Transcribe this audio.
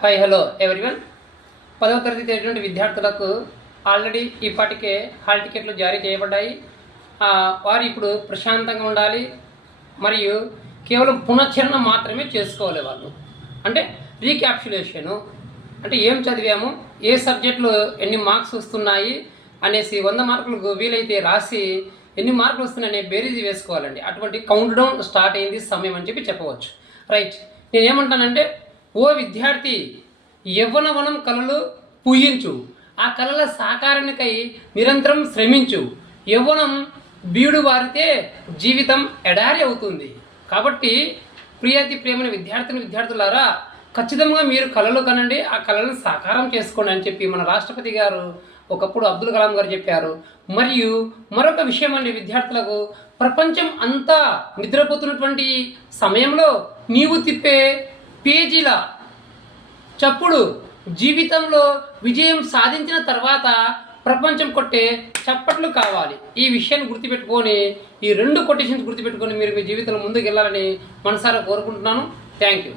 Hi hello everyone. 10వ తరగతి చదివేటువంటి విద్యార్థులకు ఆల్రెడీ ఇప్పటికే హాల్ టికెట్లు జారీ చేయబడ్డాయి. వారు ఇప్పుడు ప్రశాంతంగా ఉండాలి మరియు కేవలం పునశ్చరణ మాత్రమే చేసుకోవాలి. వాళ్ళు అంటే రీక్యాప్చులేషను అంటే ఏం చదివాము, ఏ సబ్జెక్టులు ఎన్ని మార్క్స్ వస్తున్నాయి అనేసి 100 మార్కులకు వీలైతే రాసి ఎన్ని మార్కులు వస్తున్నాయనే బేరీజీ వేసుకోవాలండి. అటువంటి కౌంట్ డౌన్ స్టార్ట్ అయింది సమయం అని చెప్పవచ్చు. రైట్, నేనేమంటానంటే, ఓ విద్యార్థి, యవ్వనవనం కలలు పూయించు, ఆ కళల సాకారానికై నిరంతరం శ్రమించు. యవ్వనం బీడు వారితే జీవితం ఎడారి అవుతుంది. కాబట్టి ప్రియమైన విద్యార్థులారా, ఖచ్చితంగా మీరు కళలు కనండి, ఆ కళలను సాకారం చేసుకోండి అని చెప్పి మన రాష్ట్రపతి గారు ఒకప్పుడు అబ్దుల్ కలాం గారు చెప్పారు. మరియు మరొక విషయం అండి, విద్యార్థులకు, ప్రపంచం అంతా నిద్రపోతున్నటువంటి సమయంలో నీవు తిప్పే పేజీల చప్పుడు జీవితంలో విజయం సాధించిన తర్వాత ప్రపంచం కొట్టే చప్పట్లు కావాలి. ఈ విషయాన్ని గుర్తుపెట్టుకొని, ఈ 2 కొటేషన్స్ గుర్తుపెట్టుకొని మీరు మీ జీవితంలో ముందుకు వెళ్ళాలని మనసారా కోరుకుంటున్నాను. Thank you.